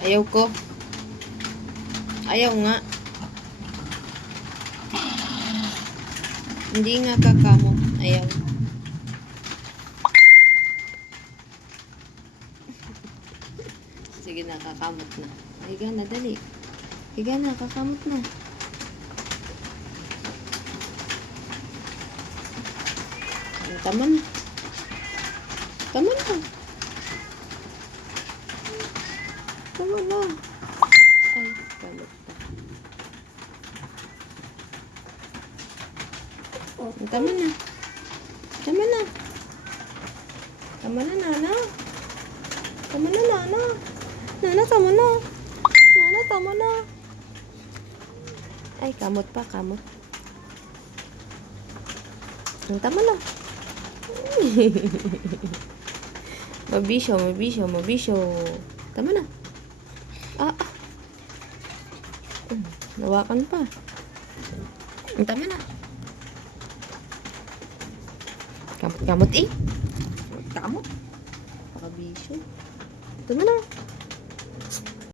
Ayaw ko. Ayaw nga. Hindi nga kakamo. Ayaw. Sige na, kakamot na. Higa na, dali. Higa na, kakamot na. Tama na. Tama na. Tama na. Ay, kamot pa. Tama na. Tama na. Tama na, Nana. Tama na, Nana. Nana, tama na. Nana, tama na. Ay, kamot pa, kamot. Tama na. Mabisyo, mabisyo, mabisyo. Tama na. Ah, ah. Nawakan pa. Tama na. Kamot-kamot eh. Kamot. Pakabisyo. Tama na.